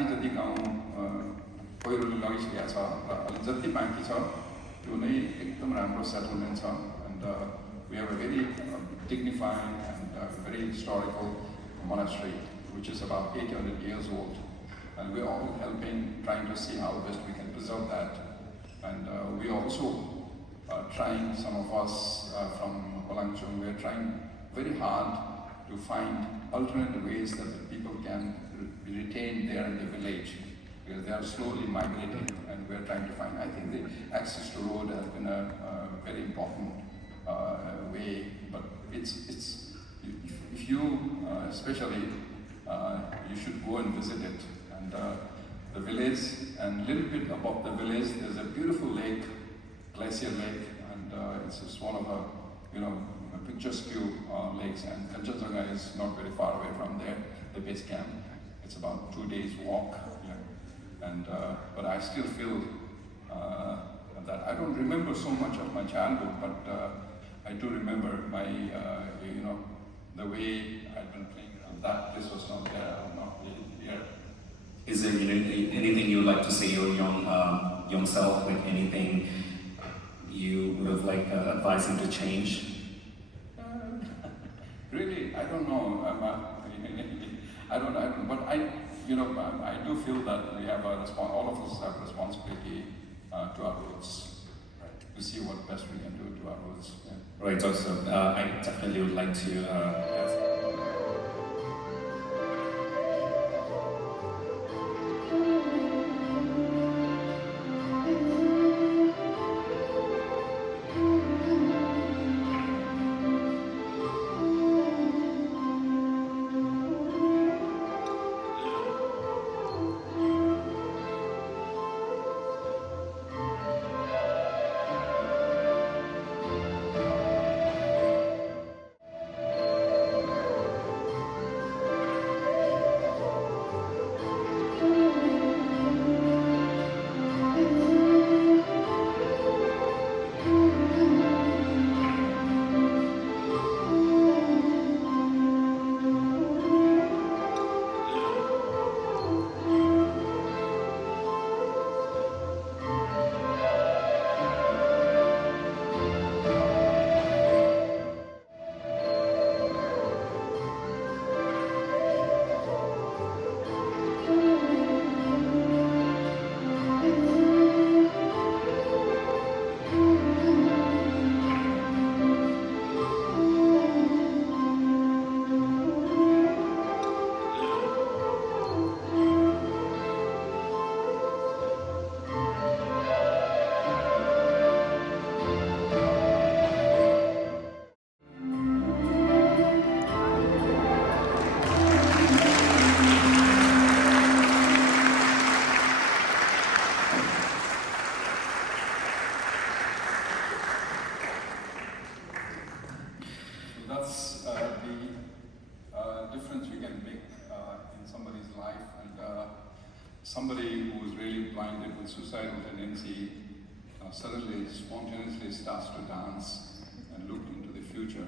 आधी जति गाउँ पहिरोले लगिसकेको छ र अलि जति बाँकी छ त्यो नै एकदम राम्रो सेटलमेन्ट छ and we have a very dignified and very historical monastery which is about 800 years old, and we're all helping, trying to see how best we can preserve that. And we also trying, some of us from Olangchung, we're trying very hard to find alternate ways that the people can be retained there in the village, because they are slowly migrating, and we're trying to find, I think the access to road has been a very important way, but it's if you especially you should go and visit it. And the village, and a little bit above the village, there's a beautiful lake, glacier lake, and it's just one of the picturesque lakes. And Kanchenjunga is not very far away from there, the base camp. It's about 2 days walk. Yeah. And but I still feel that I don't remember so much of my childhood, but I do remember my the way I'd been playing around. That this was not there, not here. Is there anything you would like to say your young self? Like anything you would have advised him to change? Really, I don't know. I don't. But I do feel that we have a all of us have a responsibility to our roots, right? To see what best we can do to our roots. Yeah. Right, Dr. I definitely would like to ask. That's the difference we can make in somebody's life. And somebody who is really blinded with suicidal tendency suddenly spontaneously starts to dance and look into the future.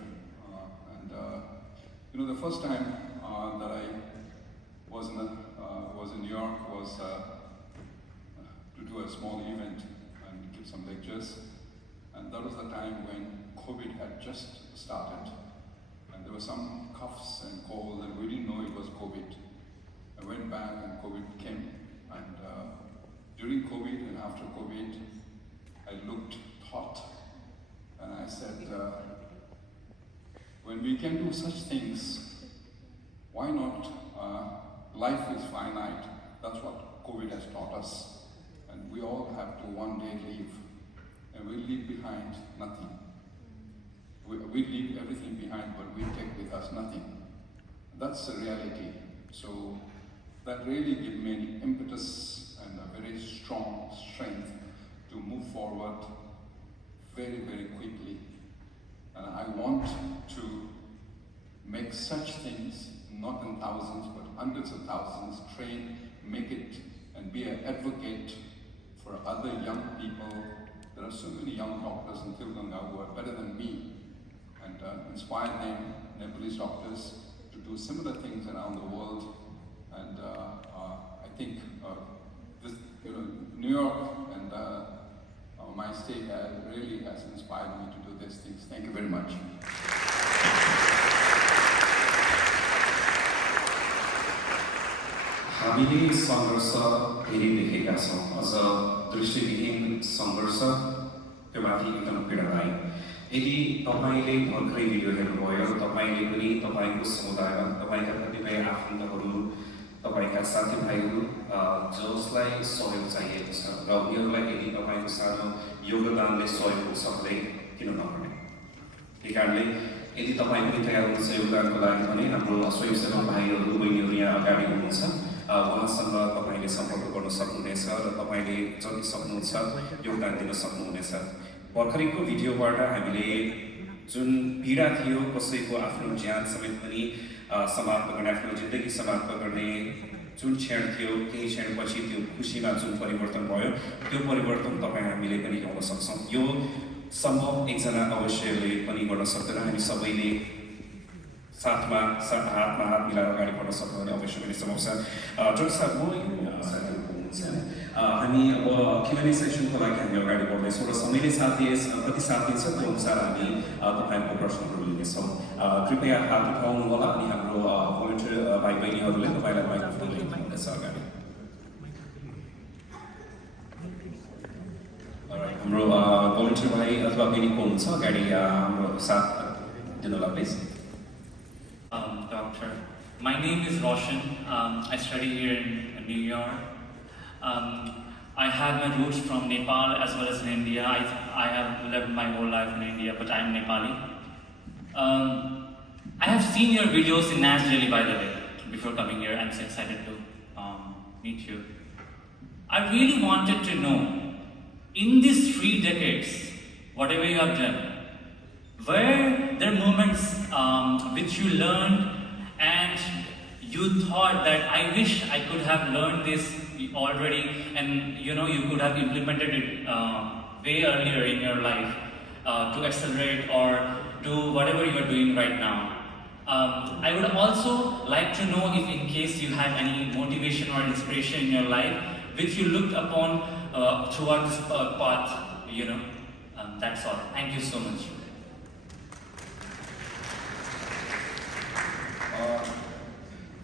The first time that I was in New York was to do a small event and give some lectures. And that was the time when COVID had just started. And there were some coughs and colds, and we didn't know it was COVID. I went back and COVID came. And during COVID and after COVID, I looked hot. And I said, when we can do such things, why not? Life is finite. That's what COVID has taught us. And we all have to one day leave. And we leave behind nothing. We leave everything behind, but we take with us nothing. That's the reality. So that really gave me an impetus and a very strong strength to move forward very, very quickly. And I want to make such things, not in thousands, but hundreds of thousands, train, make it, and be an advocate for other young people. There are so many young doctors in Tilganga who are better than me, and inspire them, Nepalese doctors, to do similar things around the world. And I think think this, New York and my state really has inspired me to do these things. Thank you very much. हामीले सङ्घर्ष धेरै देखेका छौँ अझ दृष्टिविहीन सङ्घर्ष त्यो माथि एकदम पीडादायी यदि तपाईँले भर्खरै भिडियो हेर्नुभयो तपाईँले पनि तपाईँको समुदायमा तपाईँका कतिपय आफन्तहरू तपाईँका साथीभाइहरू जसलाई सहयोग चाहिएको छ र उनीहरूलाई यदि तपाईँको सानो योगदानले सहयोग पुग्छ भने किन नगर्ने त्यही कारणले यदि तपाईँ पनि तयार हुनुहुन्छ योगदानको लागि भने हाम्रो स्वयंसेवक भाइहरू बहिनीहरू यहाँ अगाडि हुनुहुन्छ उहाँसँग तपाईँले सम्पर्क गर्न सक्नुहुनेछ र तपाईँले जति सक्नुहुन्छ योगदान दिन सक्नुहुनेछ भर्खरैको भिडियोबाट हामीले जुन पीडा थियो कसैको आफ्नो ज्यान समेत पनि समाप्त गर्ने आफ्नो जिन्दगी समाप्त गर्ने जुन क्षण थियो केही क्षणपछि त्यो खुसीमा जुन परिवर्तन भयो त्यो परिवर्तन तपाईँ हामीले पनि ल्याउन सक्छौँ यो सम्भव एकजना अवश्यले पनि गर्न सक्दैन हामी सबैले साथमा हातमा हात मिलाएर अगाडि बढ्न सक्नु भने अवश्य पनि सम्भव छ डाक्टर साहब म हामी अब Q&A सेसनको लागि हामी अगाडि बढ्दैछौँ र समयले साथ दिएस कति साथ दिन्छ त्यो अनुसार हामी तपाईँको प्रश्नहरू लिनेछौँ कृपया हात उठाउनु होला अनि हाम्रो भोलिन्टियर भाइ बहिनीहरूले तपाईँलाई माइक्रोफोन दिनुहुनेछ अगाडि हाम्रो भोलिन्टियर भाइ अथवा बहिनी को हुनुहुन्छ अगाडि हाम्रो साथ दिनुला please Doctor. My name is Roshan. I study here in New York. I have my roots from Nepal as well as in India. I have lived my whole life in India, but I am Nepali. I have seen your videos in Nash Delhi, by the way, before coming here. I'm so excited to meet you. I really wanted to know, in these 3 decades, whatever you have done, were there moments which you learned and you thought that I wish I could have learned this already and you could have implemented it way earlier in your life to accelerate or do whatever you are doing right now. I would also like to know if in case you had any motivation or inspiration in your life which you looked upon throughout this path, that's all. Thank you so much.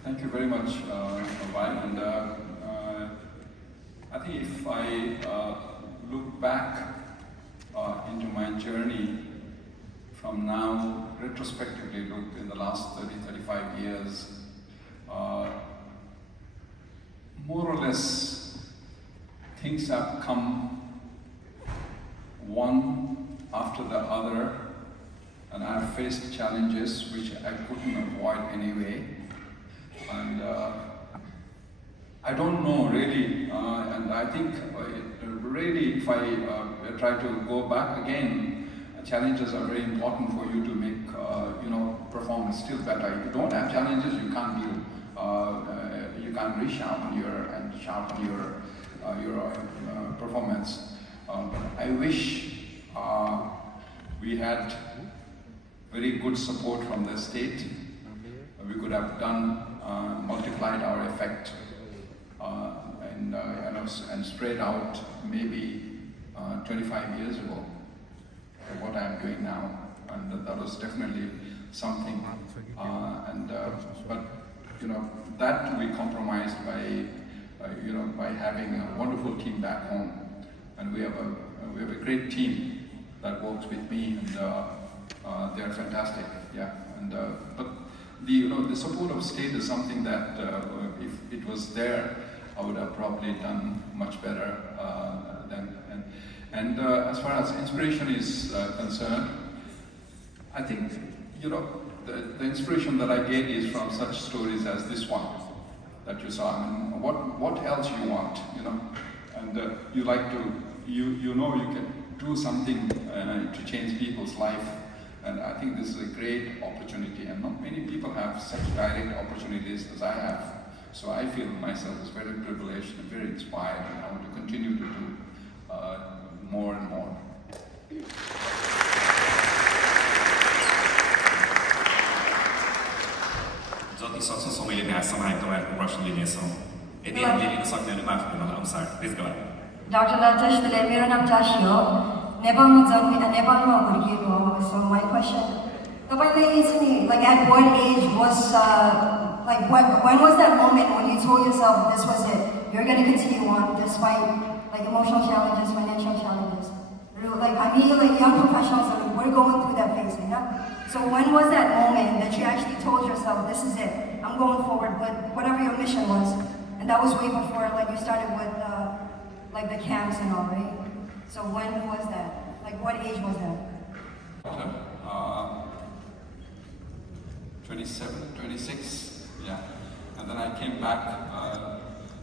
Thank you very much, Vai. And I think if I look back into my journey from now, retrospectively look in the last 30-35 years, more or less things have come one after the other, and I have faced challenges which I couldn't avoid anyway. And I don't know really, and I think really if I try to go back again, challenges are very important for you to make performance still better. If you don't have challenges, you can't do, you can't resharpen your performance. But I wish we had very good support from the state. We could have multiplied our effect and spread out maybe 25 years ago what I am doing now, and that was definitely something. But that we compromised by having a wonderful team back home, and we have a great team that works with me, and they are fantastic. Yeah, and but the support of state is something that if it was there, I would have probably done much better than. And as far as inspiration is concerned, I think the inspiration that I get is from such stories as this one that you saw. I mean, what else you want, and you like to you can do something to change people's life. And I think this is a great opportunity, and not many people have such direct opportunities as I have. So I feel myself as very privileged and very inspired, and I want to continue to do more and more. जति सक्छ समयले त्यहाँ समय तपाईँहरूको प्रश्न लिनेछौँ यदि हामीले लिन सक्दैन माफ गर्नु होला अनुसार प्लिज गो अहेड Dr. Latashले मेरो नाम टाशी हो नेपालमा हुर्किएको हो so my question तपाईले चाहिँ नि like at what age was like when was that moment when you told yourself this was it you're going to continue on despite like emotional challenges financial challenges like I mean like young professionals we're going through that phase you know so when was that moment that you actually told yourself this is it I'm going forward with whatever your mission was and that was way before like you started with like the camps and all, right? So when was that? Like what age was that? 27, 26, yeah. And then I came back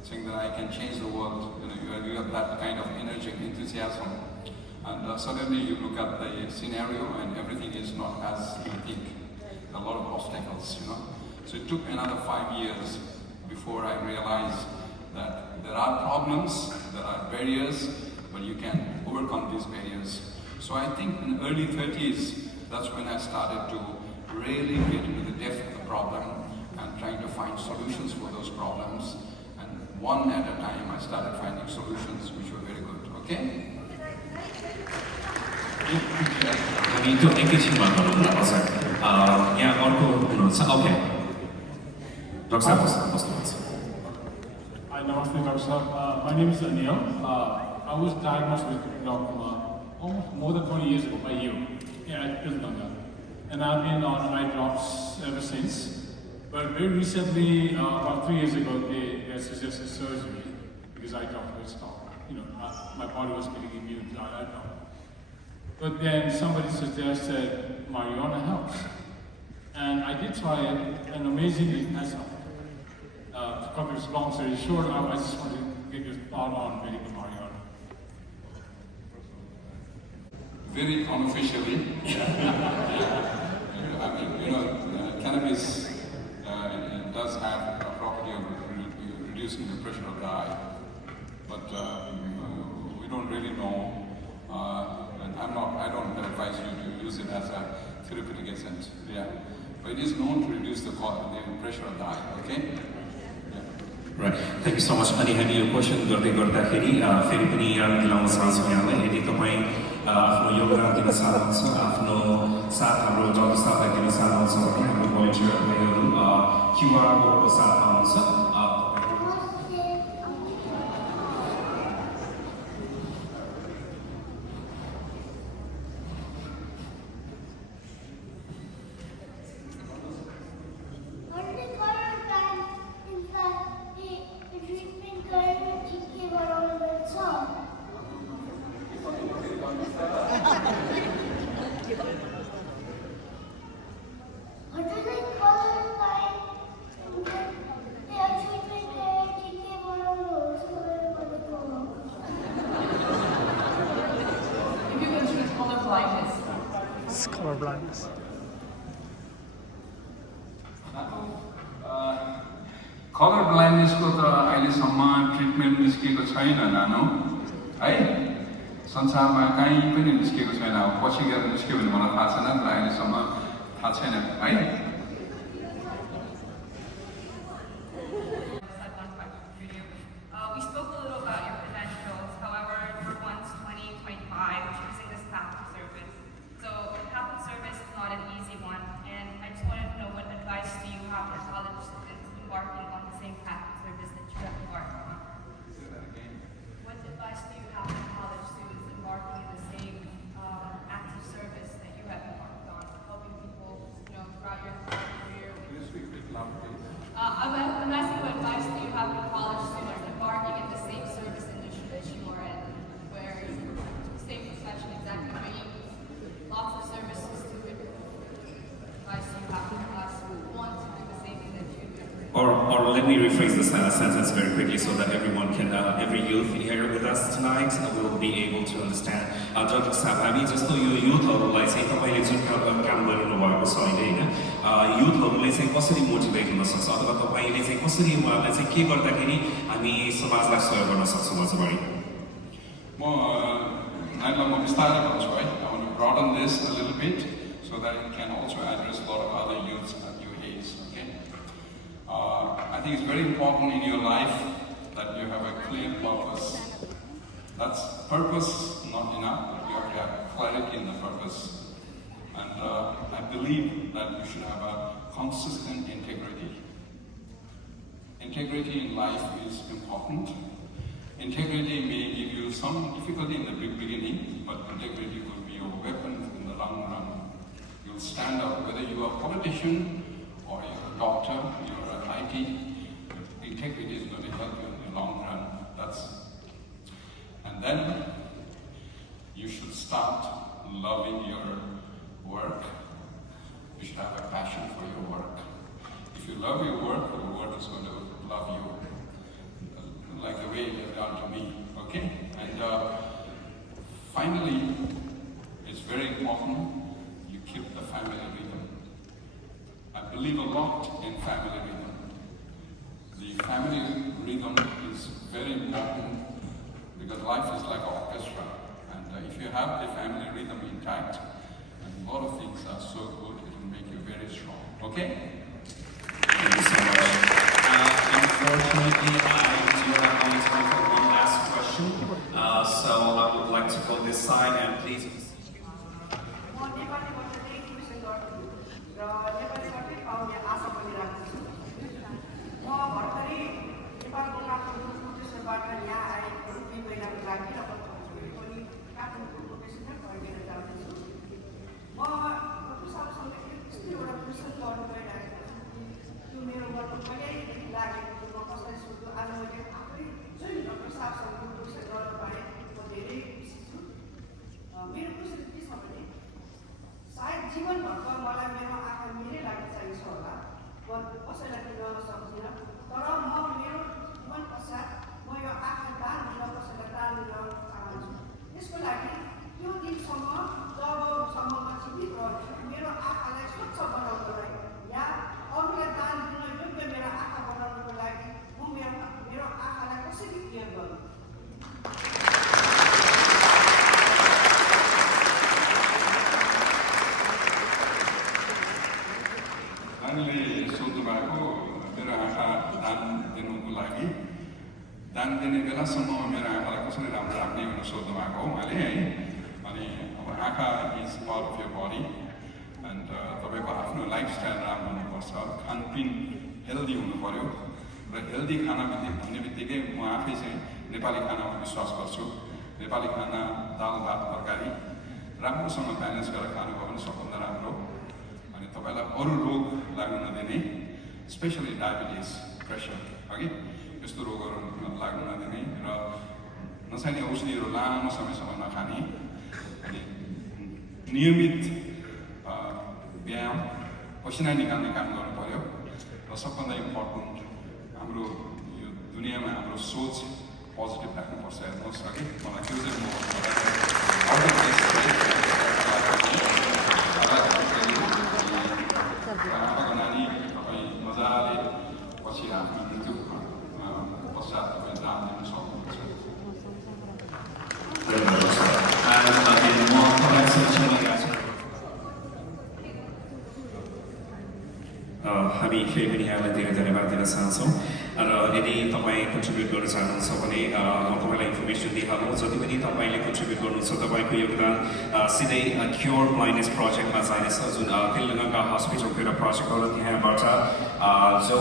saying that I can change the world. You know, you have that kind of energy, enthusiasm. And suddenly you look at the scenario and everything is not as you think. A lot of obstacles, you know. So it took another 5 years before I realized that there are problems, there are barriers, but you can overcome these barriers. So I think in the early 30s, that's when I started to really get into the depth of the problem and trying to find solutions for those problems. And one at a time, I started finding solutions which were very good, okay? हामी त्यो एकैछिनमा गरौँ न हजुर यहाँ अर्को हुनुहुन्छ okay doctor साहब बस्नुहुन्छ Hi, Namaste, Dr. Sanduk. My name is Anil. I was diagnosed with glaucoma almost more than 20 years ago by you at Pilganga. And I've been on eye drops ever since. But very recently, about 3 years ago, they suggested surgery because eye drops were stopped. You know, my body was getting immune to eye drops. But then somebody suggested marijuana helps. And I did try it, and amazingly, it has helped. To cut this long story short, I just wanted to get your thought on medical marijuana. Very unofficially. I mean, you know, cannabis does have a property of reducing the pressure of the eye, but we don't really know. And I don't advise you to use it as a therapeutic agent. Yeah, but it is known to reduce the pressure of the eye. Okay. Right. Thank you so much. अनि हामी यो question गर्दै गर्दाखेरि फेरि पनि याद दिलाउन चाहन्छु यहाँलाई यदि तपाईँ आफ्नो योगदान दिन चाहनुहुन्छ आफ्नो साथ हाम्रो डक्टर साहबलाई दिन चाहनुहुन्छ भने हाम्रो भोलिन्टियरहरू क्युआर कोडको साथ आउनुहुन्छ Color blindness. कलर ब्लाइन्डनेसको त अहिलेसम्म ट्रिटमेन्ट निस्किएको छैन नानो है संसारमा कहीँ पनि निस्किएको छैन अब पछि गएर निस्क्यो भने मलाई थाहा छैन तर अहिलेसम्म थाहा छैन है We spoke a little about your credentials, however, for one's 2025, choosing this path to service. So, path to service is not an easy one, and I just wanted to know what advice do you have for college students embarking on the same path to service that you have embarked on? Say that again. What advice do you have for college students embarking in the same active service that you have embarked on, helping people, you know, throughout your career? Can you speak a bit louder, please? I'm asking what advice do you have for college students embarking in the same service industry that you are in, where it's the same profession exactly, bringing lots of services to it? Advice do you have for us who want to do the same thing that you do? Or let me rephrase this sentence very quickly so that everyone can, every youth here with us tonight will be able to understand. Dr. Sanduk, हामी जस्तो यो युथहरूलाई चाहिँ तपाईँले जुन काम गरिनु भएको छ अहिले होइन युथहरूले चाहिँ कसरी मोटिभेट हुन सक्छ अथवा तपाईँले चाहिँ कसरी उहाँहरूलाई चाहिँ के गर्दाखेरि हामी समाजलाई सहयोग गर्न सक्छौँ अझ बढी म बिस्तारै भन्छु है I want to broaden this a little bit so that it can also address a lot of other youths at your age. Okay. I think it's very important in your life that you have a clear purpose. That's purpose not enough, but you have to have clarity in the purpose. And I believe that you should have a consistent integrity. Integrity in life is important. Integrity may give you some difficulty in the beginning, but integrity will be your weapon in the long run. You'll stand up, whether you are a politician or you're a doctor, you're an IT, integrity is going to help you in the long run. And then you should start loving your work. You should have a passion for your work. If you love your work, the work is going to love you, like the way they've done to me, okay? And finally, it's very important you keep the family rhythm. I believe a lot in family rhythm. The family rhythm is very important because life is like an orchestra. And if you have the family rhythm intact, and a lot of things are so good, it will make you very strong, okay? Thank you so much. Unfortunately, I do have only time for one last question. So I would like to go this side and please. दान दिने बेलासम्म मेरो आँखालाई कसरी राम्रो राख्ने भनेर सोध्नु भएको हो मैले है अनि अब आँखा is part of your body and तपाईँको आफ्नो लाइफस्टाइल राम्रो हुनुपर्छ खानपिन हेल्दी हुनु पर्यो र हेल्दी खाना भन्ने बित्तिकै म आफै चाहिँ नेपाली खानामा विश्वास गर्छु नेपाली खाना दाल भात तरकारी राम्रोसँग ब्यालेन्स गरेर खानुभयो भने सबभन्दा राम्रो अनि तपाईँलाई अरू रोग लाग्न नदिने स्पेसली डायबिटिज प्रेसर हगि यस्तो रोगहरू लाग्न नदिने र नचाहिने औषधिहरू लामो समयसम्म नखाने अनि नियमित व्यायाम पसिना निकाल्ने काम गर्नु पर्यो र सबभन्दा इम्पोर्टेन्ट हाम्रो यो दुनियाँमा हाम्रो सोच पोजिटिभ राख्नुपर्छ हेर्नुहोस् है मलाई त्यो चाहिँ आमाको नानी तपाईँ मजाले पछि आफ्नो मृत्यु पश्चात तपाईँ दान दिन सक्नुहुन्छ हामी फेरि पनि यहाँलाई धेरै धन्यवाद दिन चाहन्छौँ र यदि तपाईँ कन्ट्रिब्युट गर्न चाहनुहुन्छ भने म तपाईँलाई इन्फर्मेसन दिइहालौँ जति पनि तपाईँले कन्ट्रिब्युट गर्नुहुन्छ तपाईँको योगदान सिधै क्योर ब्लाइन्डनेस प्रोजेक्टमा जानेछ जुन तेलङ्गाना हस्पिटलको एउटा प्रोजेक्ट हो र त्यहाँबाट जो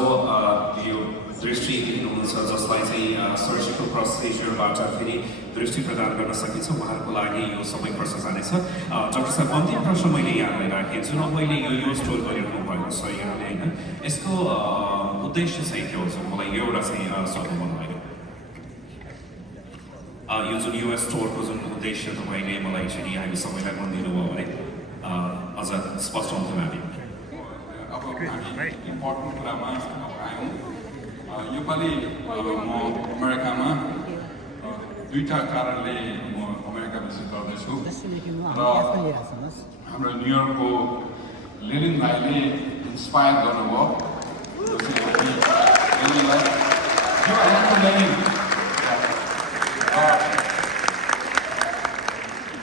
यो दृष्टिविहीन हुनुहुन्छ जसलाई चाहिँ सर्जिकल प्रोसिजरबाट फेरि दृष्टि प्रदान गर्न सकिन्छ उहाँहरूको लागि यो सबै खर्च जानेछ डाक्टर साहब अन्तिम प्रश्न मैले यहाँलाई राखेँ जुन मैले यो स्टोर गरिरहनु भएको छ यहाँले होइन यसको उद्देश्य चाहिँ के हुन्छ मलाई एउटा चाहिँ सोध्नु मन लाग्यो यो जुन युएस स्टोरको जुन उद्देश्य तपाईँले मलाई चाहिँ हामी सबैलाई भनिदिनु भयो भने अझ स्पष्ट हुन्थ्यो हामी अब हामी इम्पोर्टेन्ट कुरामा आयौँ योपालि म अमेरिकामा दुईवटा कारणले म अमेरिका भिजिट गर्दैछु र हाम्रो न्युयोर्कको लेनिन भाइले इन्सपायर गर्नुभयो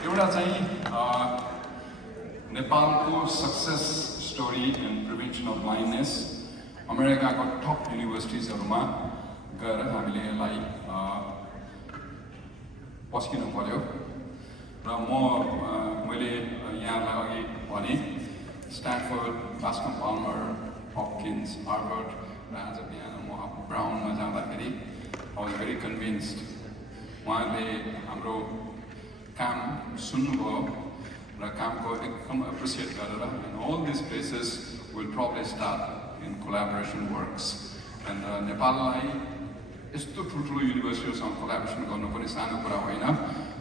एउटा चाहिँ नेपालको success story in prevention of blindness अमेरिकाको टप युनिभर्सिटिजहरूमा गएर हामीले यसलाई पस्किनु पर्यो र मैले यहाँलाई अघि भने स्ट्यानफोर्ड, बास्कम पाल्मर, हपकिन्स, हार्वर्ड र आज बिहान म ब्राउनमा जाँदाखेरि I was very convinced. उहाँले हाम्रो काम सुन्नुभयो र कामको एकदम एप्रिसिएट गरेर and all these places will probably start in collaboration works. And नेपाललाई यस्तो ठुल्ठुलो युनिभर्सिटीहरूसँग कोलाबोरेसन गर्नु पनि सानो कुरा होइन.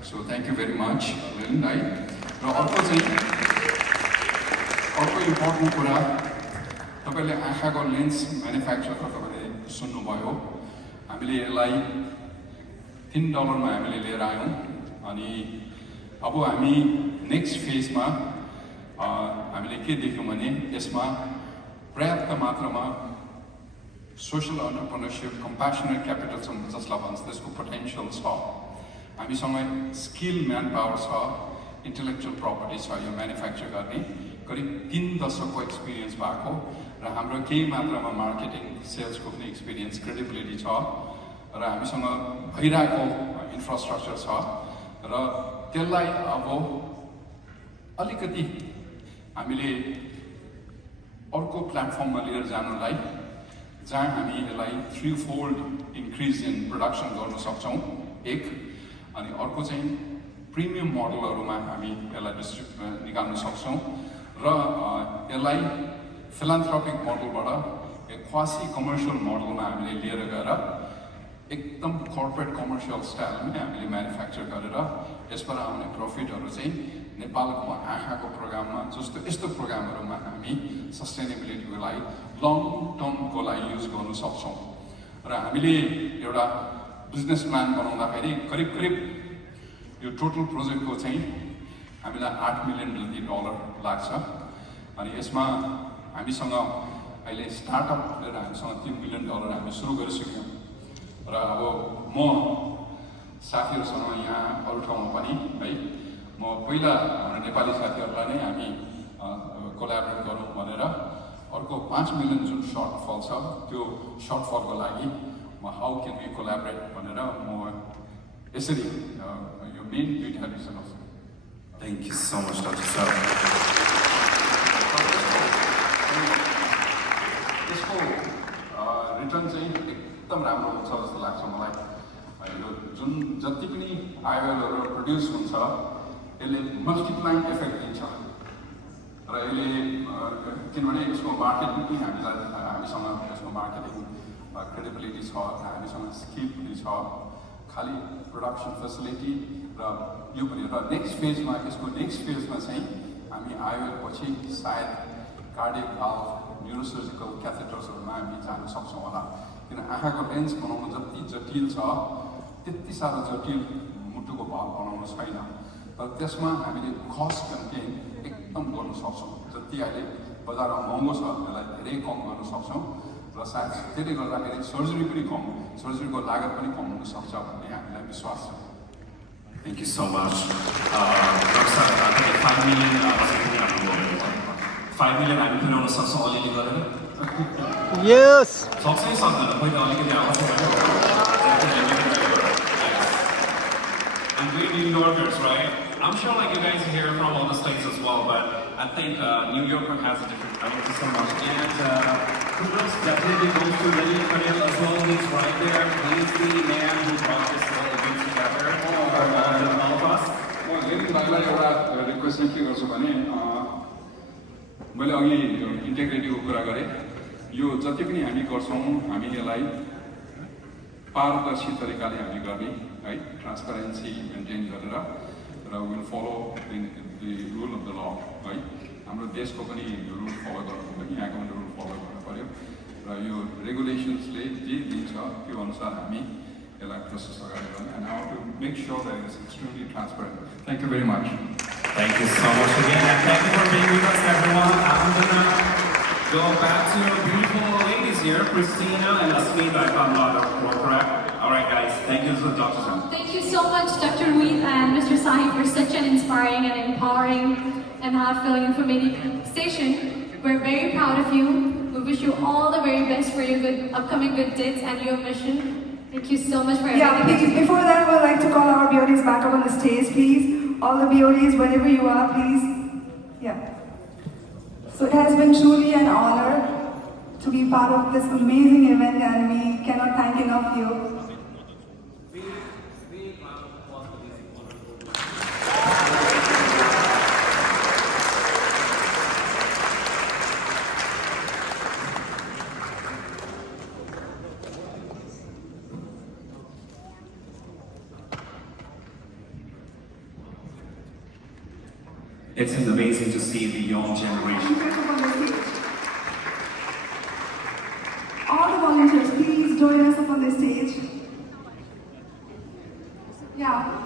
So thank you very much, Lynn, है. र अर्को इम्पोर्टेन्ट कुरा तपाईले आँखाको लेन्स म्यानुफ्याक्चरको तपाईले सुन्नुभयो. हामीले यसलाई $3 मा हामीले लिएर आयौँ अनि अब हामी नेक्स्ट फेजमा हामीले के देख्यौँ भने यसमा पर्याप्त मात्रामा सोशल एन्टरप्रेन्योरशिप, कम्प्यासनेट क्यापिटलिजम जसलाई भन्छ त्यसको पोटेन्सियल छ. हामीसँग स्किल म्यान पावर छ, इन्टेलेक्चुअल प्रपर्टी छ यो म्यानुफ्याक्चर गर्ने. करिब 3 दशकको एक्सपिरियन्स भएको र हाम्रो केही मात्रामा मार्केटिङ सेल्सको पनि एक्सपिरियन्स, क्रेडिबिलिटी छ र हामीसँग भइरहेको इन्फ्रास्ट्रक्चर छ र त्यसलाई अब अलिकति हामीले अर्को प्लेटफर्ममा लिएर जानुलाई जहाँ हामी यसलाई 3-fold इन्क्रिज इन प्रोडक्सन गर्न सक्छौँ एक, अनि अर्को चाहिँ प्रिमियम मोडलहरूमा हामी यसलाई निकाल्न सक्छौँ र यसलाई फिलान्थ्रोपिक मोडलबाट क्वासी कमर्सियल मोडलमा हामीले लिएर गएर एकदम कर्पोरेट कमर्सियल स्टाइलमा हामीले म्यानुफ्याक्चर गरेर यसबाट आउने प्रफिटहरू चाहिँ नेपालको आँखाको प्रोग्राममा जस्तो यस्तो प्रोग्रामहरूमा हामी सस्टेनेबिलिटीको लागि लङ टर्मको लागि युज गर्न सक्छौँ. र हामीले एउटा बिजनेस प्लान बनाउँदाखेरि करिब यो टोटल प्रोजेक्टको चाहिँ हामीलाई $8 million लाग्छ. अनि यसमा हामीसँग अहिले स्टार्टअप लिएर हामीसँग $3 million हामी सुरु गरिसक्यौँ र अब म साथीहरूसँग यहाँ अरू ठाउँमा पनि है म पहिला हाम्रो नेपाली साथीहरूलाई नै हामी कोलाबोरेट गरौँ भनेर अर्को $5 million जुन सर्टफल छ त्यो सर्टफलको लागि म हाउ क्यान वी कोलाबोरेट भनेर म यसरी यो मेन दुईटा रिजन हो. Thank you so much, Dr. Sanduk. त्यसको रिटर्न चाहिँ एकदम राम्रो हुन्छ जस्तो लाग्छ मलाई. यो जुन जति पनि आइओएलहरू प्रड्युस हुन्छ यसले मल्टिप्लाइङ इफेक्ट दिन्छ र यसले किनभने यसको मार्केट पनि हामीसँग यसको मार्केटिङ क्रेडिबिलिटी छ, हामीसँग स्किल पनि छ, खालि प्रोडक्सन फेसिलिटी र यो पनि. र नेक्स्ट फेजमा चाहिँ हामी आइओएल पछि सायद कार्डियक भाल्भ, न्युरोसर्जिकल क्याथेटर्सहरूमा हामी जान सक्छौँ होला. किन आँखाको लेन्स बनाउनु जति जटिल छ त्यति साह्रो जटिल मुटुको भाव बनाउनु छैन. तर त्यसमा हामीले कस्ट कन्टेन एकदम गर्न सक्छौँ. जति अहिले बजारमा महँगो छ त्यसलाई धेरै कम गर्न सक्छौँ र सायद त्यसले गर्दाखेरि सर्जरीको लागत पनि कम हुन सक्छ भन्ने हामीलाई विश्वास छ. Thank you so much. Dr. Sanduk, 5 million हामी पुर्याउन सक्छौँ अलिअलि गरेर. Yes. सक्छै सक्दैन पहिला अलिकति आवाज. And we're New Yorkers, right? I'm sure like you guys hear from all the states as well, but I think New Yorker has a different. Thank you so much. And kudos definitely goes to Lily Khalil as well. He's right there. He's the man who brought this whole event together for all of us. मलाई एउटा request चाहिँ के गर्छु भने मैले अघि इन्टेग्रिटीको कुरा गरेँ. यो जति पनि हामी गर्छौँ हामी यसलाई पारदर्शी तरिकाले हामी गर्ने है, ट्रान्सपेरेन्सी मेन्टेन गरेर र will follow the rule of the law है. हाम्रो देशको पनि रुल फलो गर्नु पनि यहाँको पनि रुल फलो गर्नु पऱ्यो र यो रेगुलेसन्सले जे दिन्छ त्यो अनुसार हामी यसलाई प्रोसेस अगाडि गर्ने. And how to make sure that it is extremely transparent. Thank you very much. Thank you so much again, and thank you for being with us, everyone. I'm gonna go back to our beautiful ladies here, Christina and Asmita, if I'm not correct. All right, guys. Thank you, Dr. Sanduk. Thank you so much, Dr. Ruit and Mr. Sahi, for such an inspiring and empowering and heart-filling informative station. We're very proud of you. We wish you all the very best for your upcoming good deeds and your mission. Thank you so much for Yeah, everything. please, before that, I would like to call our beauties back up on the stage, please. All the beauties, wherever you are, please. Yeah. So it has been truly an honor to be part of this amazing event, and we cannot thank enough you. It's amazing to see the young generation. All the volunteers, please join us up on the stage. Yeah.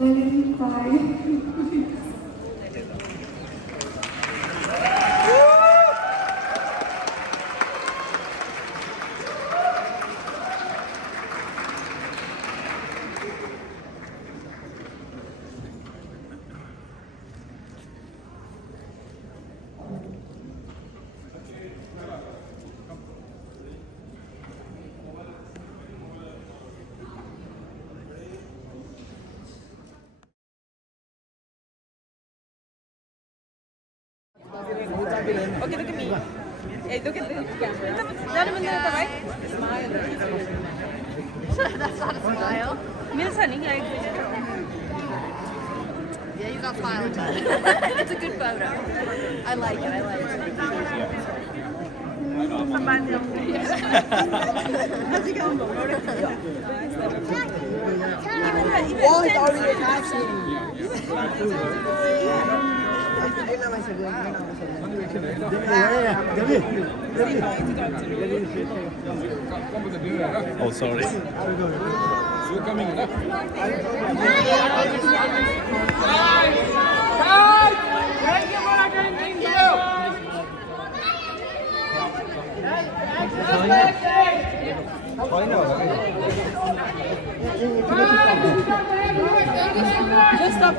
Let it cry. Okay, look at me. Hey, look at the camera. Gentlemen, right? Smile. That's not a smile. Miss honey, yeah. Yeah, you got smiled, but it's a good photo. I like it. I like it. Oh, it's already attached. Oh, sorry. Just stop.